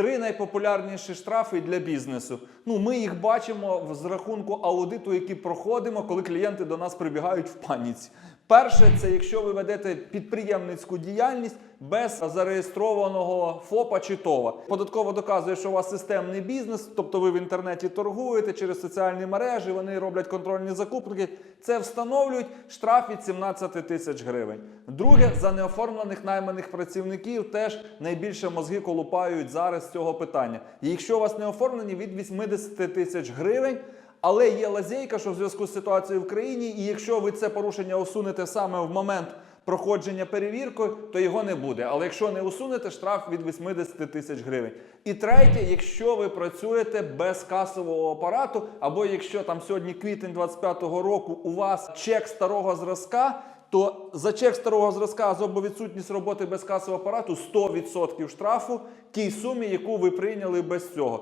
Три найпопулярніші штрафи для бізнесу. Ну, ми їх бачимо з рахунку аудиту, який проходимо, коли клієнти до нас прибігають в паніці. Перше, це якщо ви ведете підприємницьку діяльність без зареєстрованого ФОПа чи ТОВа. Податково доказує, що у вас системний бізнес, тобто ви в інтернеті торгуєте через соціальні мережі, вони роблять контрольні закупки. Це встановлюють штраф від 17 тисяч гривень. Друге, за неоформлених найманих працівників теж найбільше мозги колупають зараз цього питання. І якщо у вас не оформлені від 80 тисяч гривень. Але є лазейка, що в зв'язку з ситуацією в країні, і якщо ви це порушення усунете саме в момент проходження перевірки, то його не буде. Але якщо не усунете, штраф від 80 тисяч гривень. І третє, якщо ви працюєте без касового апарату, або якщо там сьогодні квітень 25-го року у вас чек старого зразка. То за чек старого зразка або відсутність роботи без касового апарату 100% штрафу тій сумі, яку ви прийняли без цього.